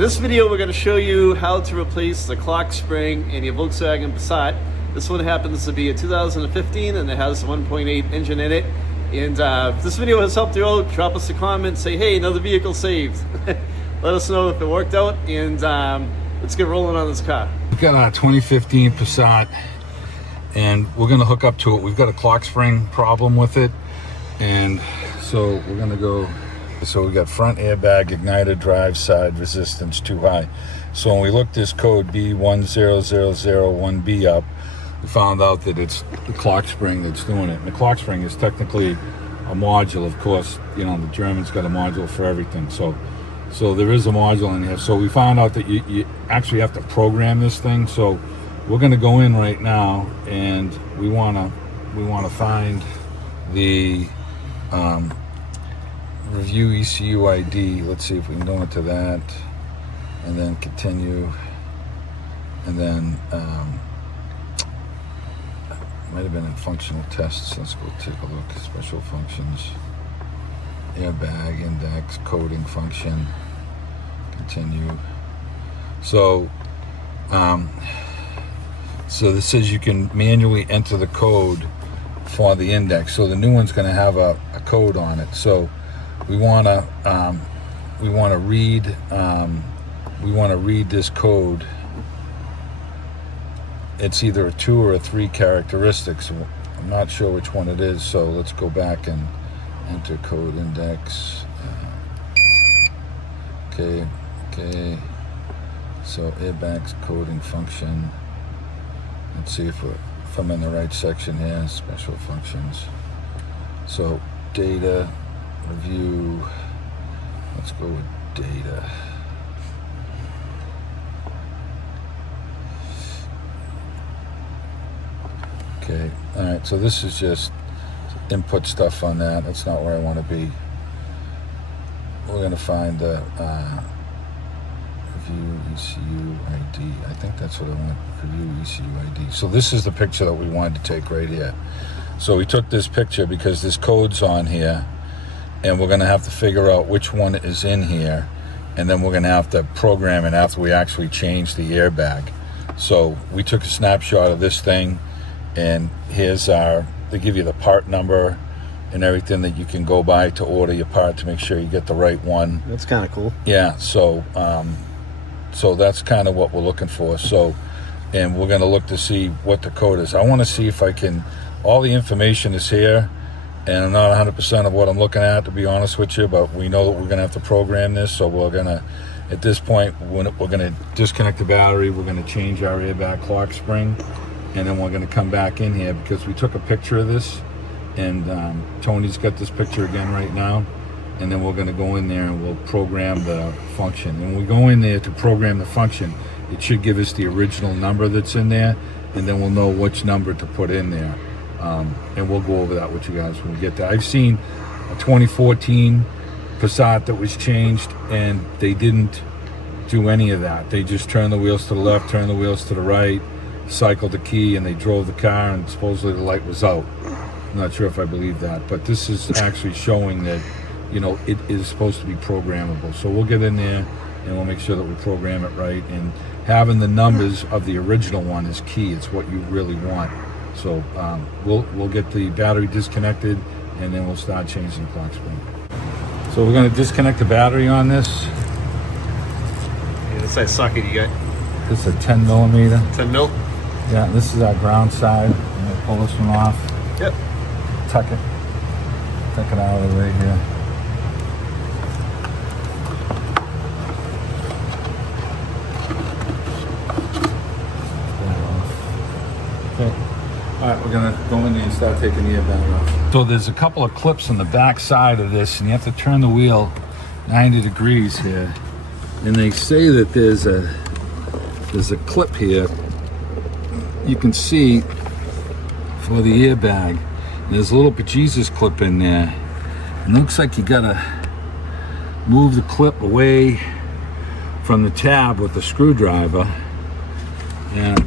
In this video, we're going to show you how to replace the clock spring in your Volkswagen Passat. This one happens to be a 2015 and it has a 1.8 engine in it. And if this video has helped you out, drop us a comment, say, hey, another vehicle saved. Let us know if it worked out, and let's get rolling on this car. We've got a 2015 Passat, and we're going to hook up to it. We've got a clock spring problem with it, and so we're going to go. So we got front airbag, ignited, drive side resistance too high. So when we looked this code B10001B up, we found out that it's the clock spring that's doing it. And the clock spring is technically a module, of course. You know, the Germans got a module for everything. So there is a module in here. So we found out that you actually have to program this thing. So we're going to go in right now, and we want to find the review ECU ID. Let's see if we can go into that, and then continue, and then might have been in functional tests. Let's go take a look. Special functions, airbag, index, coding function, continue. So this says you can manually enter the code for the index. So the new one's going to have a code on it. So we want to read this code. It's either a 2 or a 3 characteristics. I'm not sure which one it is, so let's go back and enter code index. Okay. So airbags, coding function. Let's see if I'm in the right section here. Special functions. So data, review. Let's go with data. Okay, all right, so this is just input stuff on that. That's not where I want to be. We're going to find the review ECU ID. I think that's what I want, review ECU ID. So this is the picture that we wanted to take right here. So we took this picture because this code's on here, and we're going to have to figure out which one is in here, and then we're going to have to program it after we actually change the airbag. So we took a snapshot of this thing, and here's they give you the part number and everything that you can go by to order your part to make sure you get the right one. That's kind of cool. Yeah, so that's kind of what we're looking for. So, and we're going to look to see what the code is. I want to see if I can, all the information is here, and I'm not 100% of what I'm looking at, to be honest with you, but we know that we're going to have to program this. So we're going to, at this point, we're going to disconnect the battery. We're going to change our airbag clock spring, and then we're going to come back in here because we took a picture of this, and Tony's got this picture again right now, and then we're going to go in there and we'll program the function. And when we go in there to program the function, it should give us the original number that's in there, and then we'll know which number to put in there. And we'll go over that with you guys when we get there. I've seen a 2014 Passat that was changed, and they didn't do any of that. They just turned the wheels to the left, turned the wheels to the right, cycled the key, and they drove the car, and supposedly the light was out. I'm not sure if I believe that, but this is actually showing that, you know, it is supposed to be programmable. So we'll get in there and we'll make sure that we program it right, and having the numbers of the original one is key. It's what you really want. So we'll get the battery disconnected, and then we'll start changing the clock spring. So we're going to disconnect the battery on this. Yeah, this size socket you got? This is a 10 millimeter. 10 mil? Yeah, this is our ground side. I'm going to pull this one off. Yep. Tuck it out of the way here. Okay. All right, we're gonna go in there and start taking the airbag off. So there's a couple of clips on the back side of this, and you have to turn the wheel 90 degrees here. And they say that there's a clip here you can see for the airbag. There's a little bejesus clip in there. It looks like you gotta move the clip away from the tab with the screwdriver, and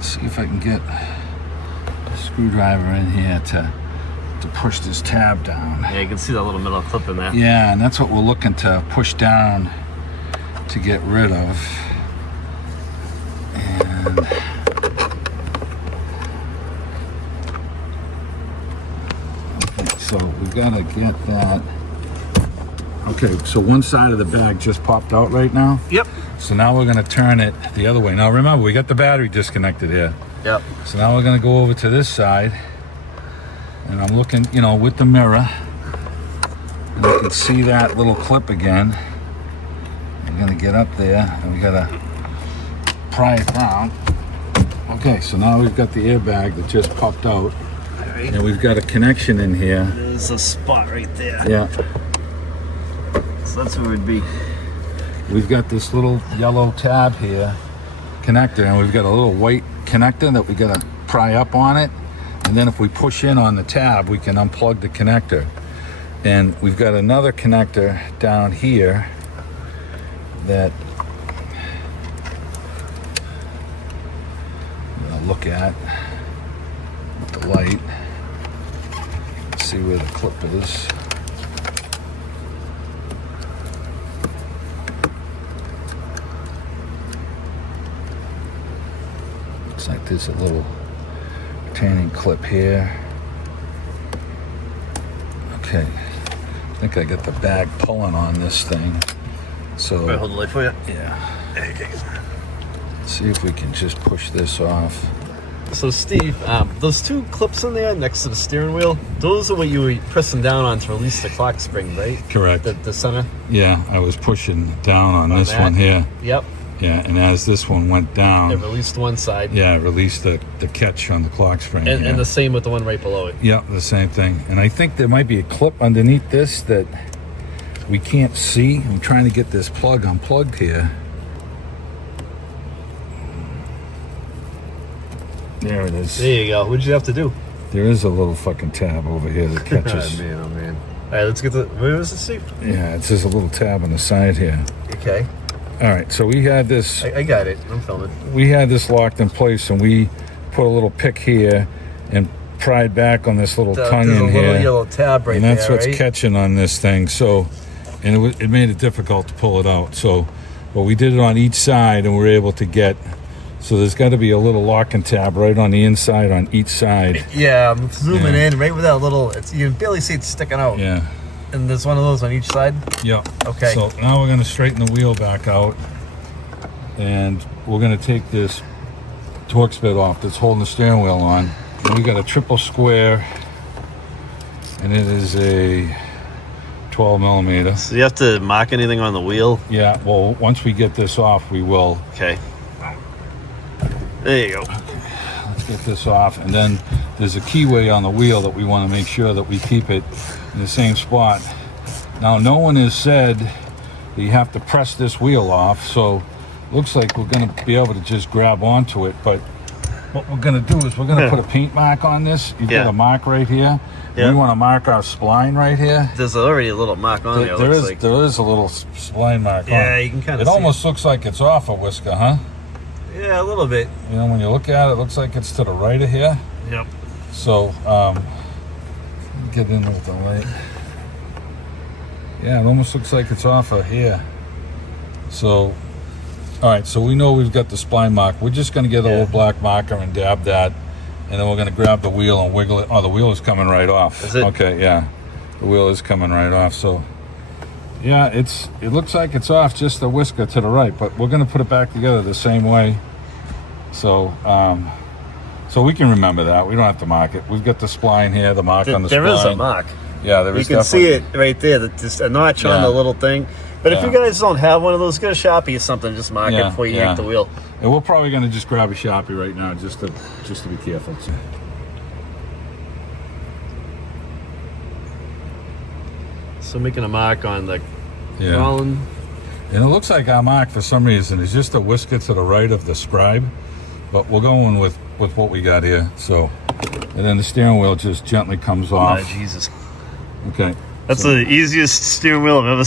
see if I can get a screwdriver in here to to push this tab down. Yeah, you can see that little metal clip in there. Yeah, and that's what we're looking to push down to get rid of. And okay, so we've got to get that. Okay, so one side of the bag just popped out right now. Yep. So now we're going to turn it the other way. Now remember, we got the battery disconnected here. Yep. So now we're going to go over to this side. And I'm looking, you know, with the mirror. And I can see that little clip again. I'm going to get up there and we got to pry it down. Okay, so now we've got the airbag that just popped out. Right. And we've got a connection in here. There's a spot right there. Yeah. So that's where we'd be. We've got this little yellow tab here, connector, and we've got a little white connector that we got to pry up on it. And then if we push in on the tab, we can unplug the connector. And we've got another connector down here that I'm gonna look at with the light. Let's see where the clip is. Looks like there's a little retaining clip here. Okay, I think I got the bag pulling on this thing. So Wait, hold the light for you. yeah, Okay. let's see if we can just push this off. So Steve, those two clips in there next to the steering wheel, those are what you were pressing down on to release the clock spring, right? Correct. The center? Yeah, I was pushing down on this that? one here. Yep. Yeah, and as this one went down, It released one side. yeah, it released the catch on the clock spring. And, yeah. and the same with the one right below it. Yeah, the same thing. And I think there might be a clip underneath this that we can't see. I'm trying to get this plug unplugged here. There it is. There you go. What'd you have to do? There is a little fucking tab over here that catches. Oh, man, oh, man. All right, let's get the... Where was it, Steve? Yeah, it says a little tab on the side here. Okay. All right, so we had this. I got it. I'm filming. We had this locked in place, and we put a little pick here and pried back on this little tongue There's in a here. little yellow tab right and that's there, what's right? catching on this thing. So, and it made it difficult to pull it out. So, but we did it on each side, and we were able to get. So there's got to be a little locking tab right on the inside on each side. Yeah, I'm zooming Yeah. in right with that little... you can barely see it sticking out. Yeah. And there's one of those on each side? Yep. Okay. So now we're going to straighten the wheel back out, and we're going to take this Torx bit off that's holding the steering wheel on. And we got a triple square, and it is a 12 millimeter. So you have to mark anything on the wheel? Yeah, well, once we get this off, we will. Okay. There you go. Let's get this off, and then there's a keyway on the wheel that we want to make sure that we keep it in the same spot. Now, no one has said that you have to press this wheel off, so looks like we're going to be able to just grab onto it, but what we're going to do is we're going to put a paint mark on this. You've got a mark right here. Yeah. We want to mark our spline right here. There's already a little mark on there. Looks like. There is a little spline mark on Yeah, it. you can kind of It see almost looks like it's off a whisker, huh? Yeah, a little bit. You know, when you look at it, it looks like it's to the right of here. Yep. So, get in with the light. Yeah, it almost looks like it's off of here. So, all right, so we know we've got the spline mark. We're just going to get a little black marker and dab that, and then we're going to grab the wheel and wiggle it. Oh, the wheel is coming right off. Is it? Okay, yeah. The wheel is coming right off, so... Yeah, it looks like it's off just a whisker to the right, but we're going to put it back together the same way. So, so we can remember that. We don't have to mark it. We've got the spline here, the mark on the spline. There is a mark. Yeah, there You is. can see it right there. Just a notch on Yeah. the little thing. But if Yeah. you guys don't have one of those, get a Sharpie or something. Just mark it before you yank the wheel. And we're probably going to just grab a Sharpie right now, just to be careful. So making a mark on the Yeah. column. And it looks like our mark, for some reason, is just a whisker to the right of the scribe. But we're going with what we got here. So, and then the steering wheel just gently comes off. Oh, Jesus. Okay. That's the easiest steering wheel I've ever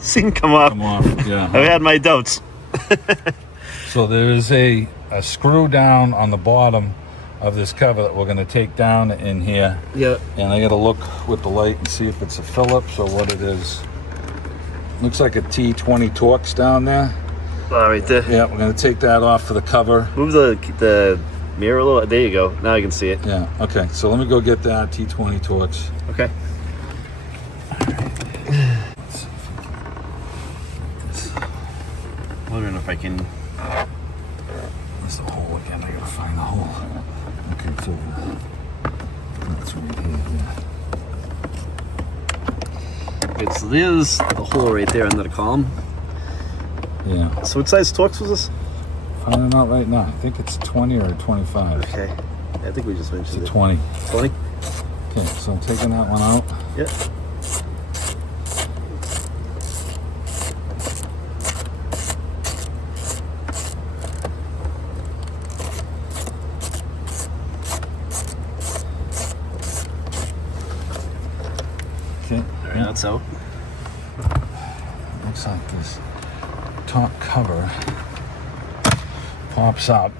seen come off. Come off, yeah. I've had my doubts. So there is a screw down on the bottom of this cover that we're going to take down in here. Yeah. And I got to look with the light and see if it's a Phillips or what it is. Looks like a T20 Torx down there. Right there. Yeah, we're going to take that off for the cover. Move the mirror a little. There you go. Now I can see it. Yeah, okay. So let me go get that T20 Torx. Okay. Wondering if I can. There's the hole again. I gotta find the hole. Okay, so that's right here. Okay, so there's the hole right there under the column. Yeah. So what size Torx was this? Finding out right now. I think it's 20 or 25. Okay. I think we just mentioned It's it. 20. 20? Okay, so I'm taking that one out. Yep. Okay. Alright, that's out. Looks like this top cover pops up.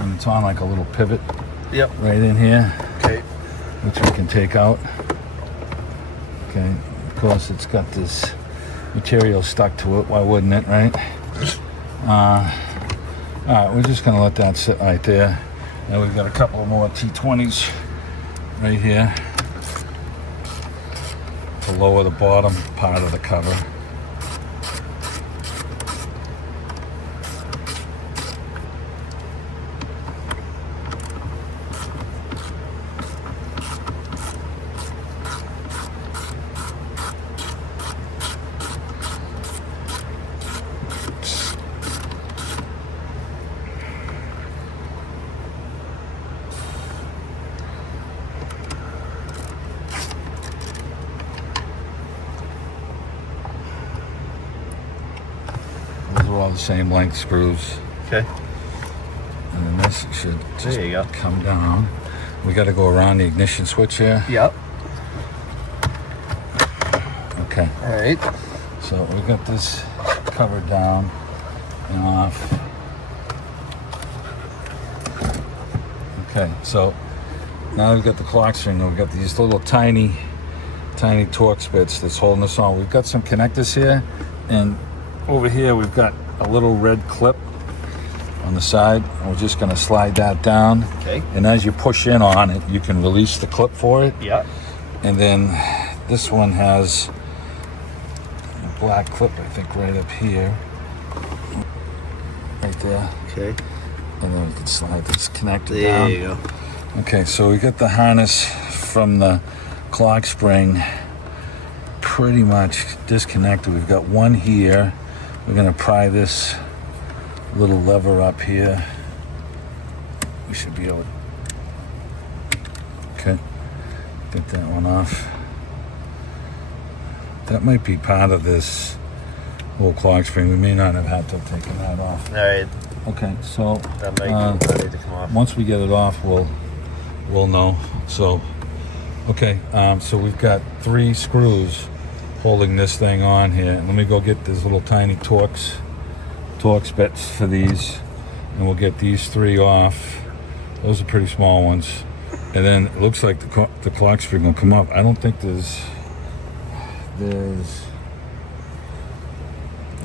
And it's on like a little pivot Yep. right in here, Okay. which we can take out. Okay, of course it's got this material stuck to it. Why wouldn't it, right? All right, we're just gonna let that sit right there. And we've got a couple more T20s right here to lower the bottom part of the cover. Those are all the same length screws. Okay. And then this should just There you go. come down. We got to go around the ignition switch here. Yep. Okay. Alright. So we got this covered down and off. Okay, so now we've got the clock string. We've got these little tiny Torx bits that's holding us on. We've got some connectors here, and over here we've got a little red clip on the side. We're just going to slide that down. Okay. And as you push in on it, you can release the clip for it. Yeah. And then this one has a black clip, I think, right up here. Right there. Okay. And then we can slide this connector There down. you go. Okay, so we got the harness from the clock spring pretty much disconnected. We've got one here. We're gonna pry this little lever up here. We should be able to, okay, get that one off. That might be part of this whole clock spring. We may not have had to have taken that off. Alright. Okay, so That might need to come off. once we get it off, we'll know. So, okay, so we've got 3 screws holding this thing on here. Let me go get this little tiny Torx bits for these, and we'll get these 3 off. Those are pretty small ones. And then it looks like the clock spring will come up. I don't think there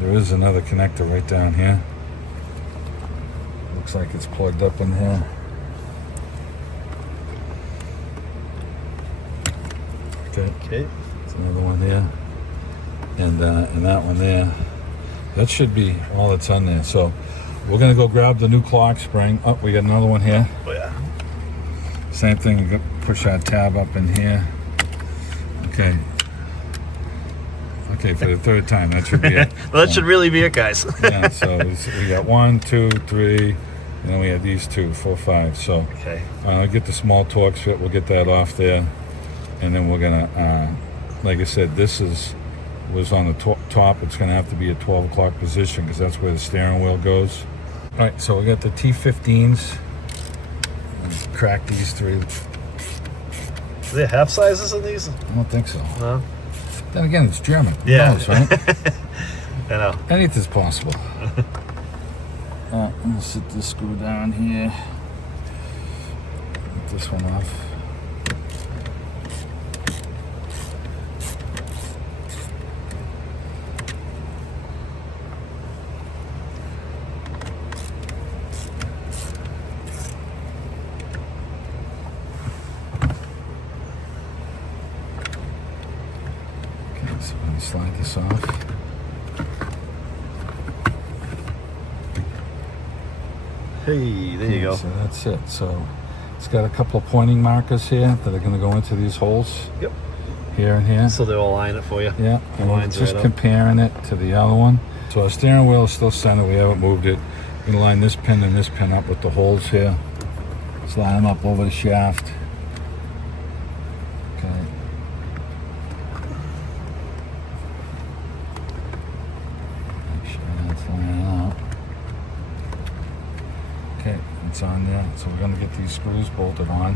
is another connector right down here. Looks like it's plugged up in here. Okay. Okay. There's another one there. And that one there. That should be all that's on there. So we're gonna go grab the new clock spring. Oh, we got another one here. Oh yeah. Same thing, we got push our tab up in here. Okay. Okay, for the 3rd time, that should be it. Well, that should really be it, guys. Yeah, so we got 1, 2, 3, and then we have these 2, 4, 5. So Okay. I'll get the small Torx fit, we'll get that off there. And then we're gonna, like I said, this was on the top. It's gonna have to be a 12 o'clock position because that's where the steering wheel goes. All right, so we got the T15s. Crack these 3. Are there half sizes in these? I don't think so. No. Then again, it's German. Who Yeah. knows, right? I know. Anything's possible. I'm gonna sit this screw down here. Get this one off. Okay, so we're gonna slide this off. Hey, there you go. So that's it. So it's got a couple of pointing markers here that are going to go into these holes. Yep. Here and here. So they'll align it for you. Yeah. The lines Just right up. comparing it to the other one. So our steering wheel is still centered. We haven't moved it. We can line this pin and this pin up with the holes here. Slide them up over the shaft. Okay. Make sure that's lining up. Okay, it's on there. So we're going to get these screws bolted on.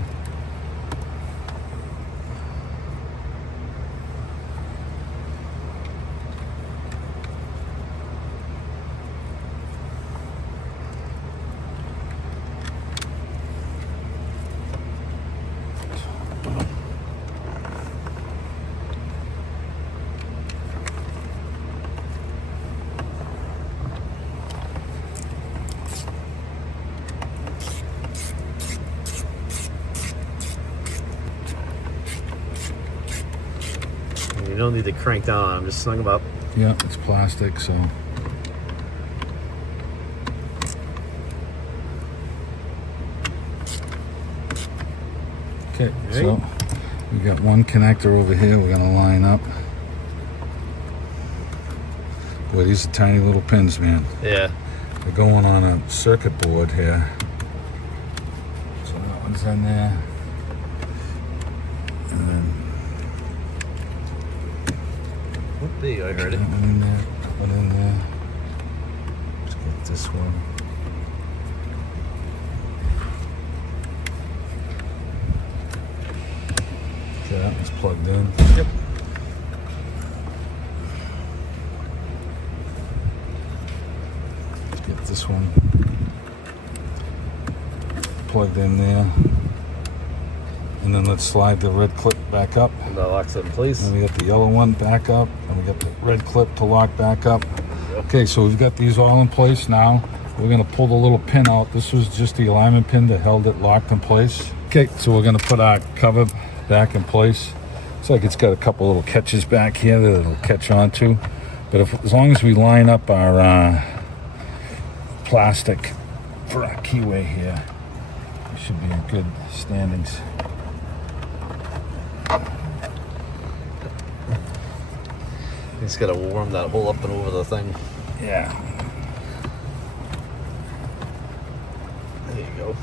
You don't need to crank down on them, just snug them up. Yeah, it's plastic, so. Okay, so we got one connector over here we're gonna line up. Boy, these are tiny little pins, man. Yeah. They're going on a circuit board here. So that one's in there. And then There you go, I heard it. that one in there, that one in there. Let's get this one. Okay, that one's plugged in. Yep. Let's get this one plugged in there. And then let's slide the red clip back up. And that locks it in place. And we got the yellow one back up, and we got the red clip to lock back up. Okay, so we've got these all in place now. We're gonna pull the little pin out. This was just the alignment pin that held it locked in place. Okay, so we're gonna put our cover back in place. Looks like it's got a couple little catches back here that it'll catch onto. But as long as we line up our plastic for our keyway here, we should be in good standings. You just gotta warm that hole up and over the thing. Yeah. There you go.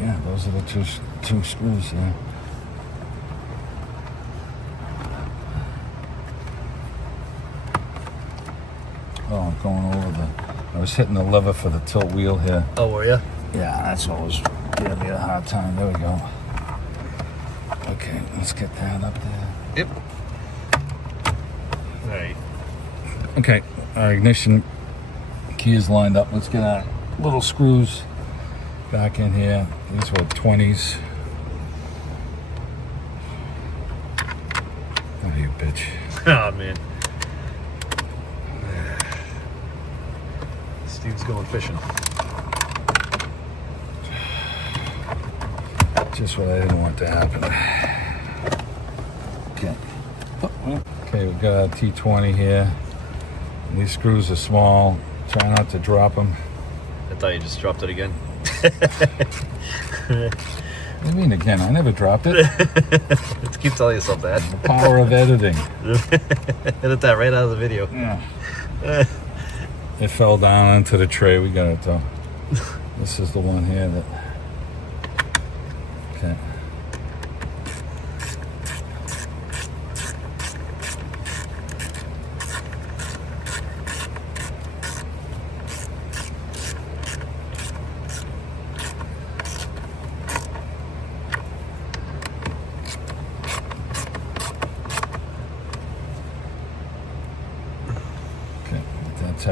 Yeah, those are the two screws there. Oh, I'm going over I was hitting the lever for the tilt wheel here. Oh, were you? Yeah, that's what was giving me a hard time. There we go. Okay, let's get that up there. Yep. Alright. Okay, our ignition key is lined up. Let's get our little screws back in here. These were 20s. Oh, you bitch. Oh, man. Steve's going fishing. Just what I didn't want to happen. Okay. Okay, we've got our T20 here. And these screws are small. Try not to drop them. I thought you just dropped it again. What do you mean again? I never dropped it. Let's keep telling yourself that. The power of editing. Edit that right out of the video. Yeah. It fell down into the tray. We got it though. This is the one here that. Okay.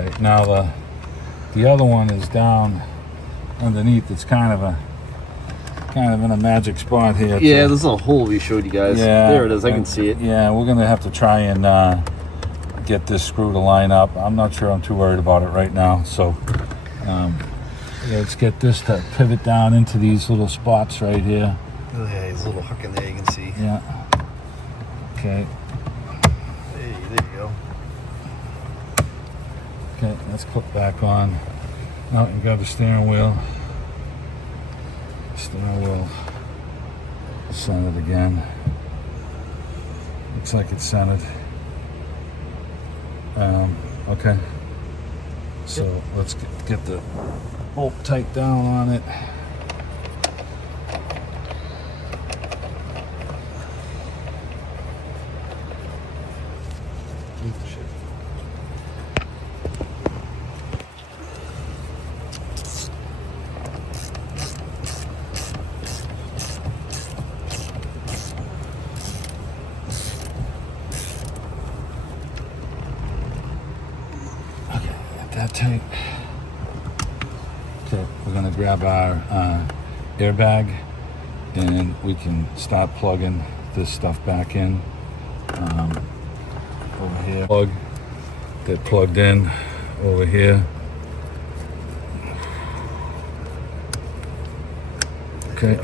Okay, now the other one is down underneath. It's kind of in a magic spot here. Yeah, there's a hole we showed you guys. Yeah, there it is. I can see it. Yeah, we're gonna have to try and get this screw to line up. I'm not sure I'm too worried about it right now. So yeah, let's get this to pivot down into these little spots right here. Oh, yeah, there's a little hook in there you can see. Yeah. Okay. Hey, there you go. Okay, let's click back on. Now you got the steering wheel. Steering wheel centered again. Looks like it's centered. Okay. So let's get the bolt tight down on it. That tight. Okay, we're gonna grab our airbag and we can start plugging this stuff back in. Over here, plug that plugged in over here. Okay,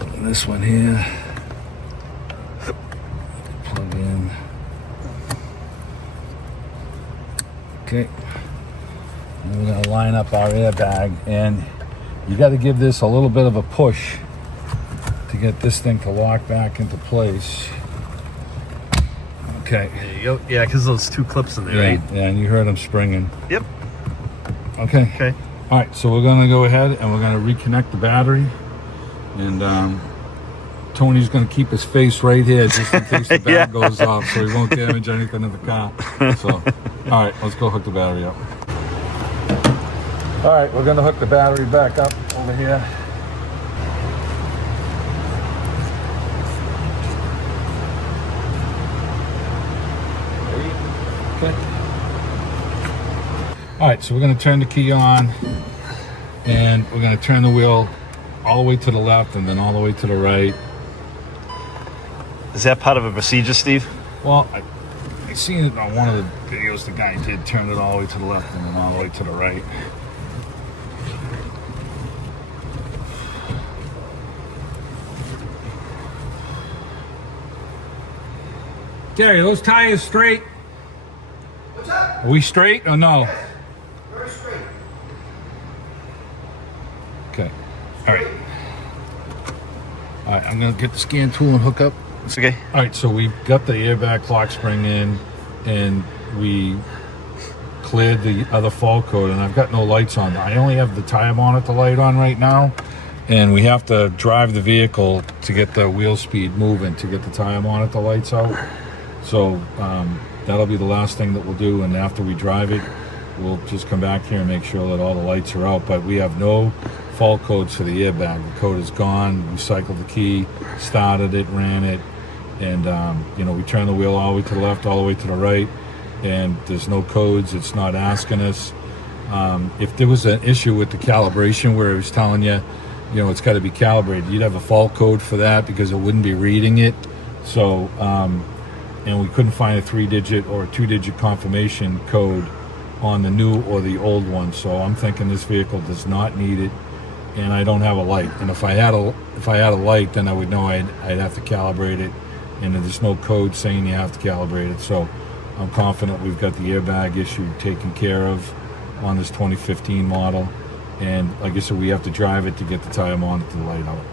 and this one here, plug in. Okay, and we're going to line up our airbag, and you got to give this a little bit of a push to get this thing to lock back into place. Okay. There you go. Yeah, because those two clips in there, Yeah, right? yeah, and you heard them springing. Yep. Okay. Okay. All right, so we're going to go ahead and we're going to reconnect the battery, and Tony's going to keep his face right here just in case the bag goes off, so he won't damage anything in the car. So, all right, let's go hook the battery up. All right, we're going to hook the battery back up over here. Okay. All right, so we're going to turn the key on, and we're going to turn the wheel all the way to the left and then all the way to the right. Is that part of a procedure, Steve? Well, I seen it on one of the videos. The guy did turn it all the way to the left and then all the way to the right. Gary, are those tires straight? What's up? Are we straight or no? Yes. Very straight. Okay. All right. All right, I'm gonna get the scan tool and hook up. It's okay. All right, so we got the airbag clock spring in, and we cleared the other fault code, and I've got no lights on. I only have the tire monitor light on right now, and we have to drive the vehicle to get the wheel speed moving to get the tire monitor lights out. So that'll be the last thing that we'll do, and after we drive it, we'll just come back here and make sure that all the lights are out. But we have no fault codes for the airbag. The code is gone. We cycled the key, started it, ran it, and we turned the wheel all the way to the left, all the way to the right, and there's no codes. It's not asking us. If there was an issue with the calibration where it was telling you, it's got to be calibrated, you'd have a fault code for that because it wouldn't be reading it. So, and we couldn't find a 3-digit or a 2-digit confirmation code on the new or the old one. So I'm thinking this vehicle does not need it, and I don't have a light. And if I had a light, then I would know I'd have to calibrate it, and there's no code saying you have to calibrate it. So I'm confident we've got the airbag issue taken care of on this 2015 model. And like I said, we have to drive it to get the tire monitor light out.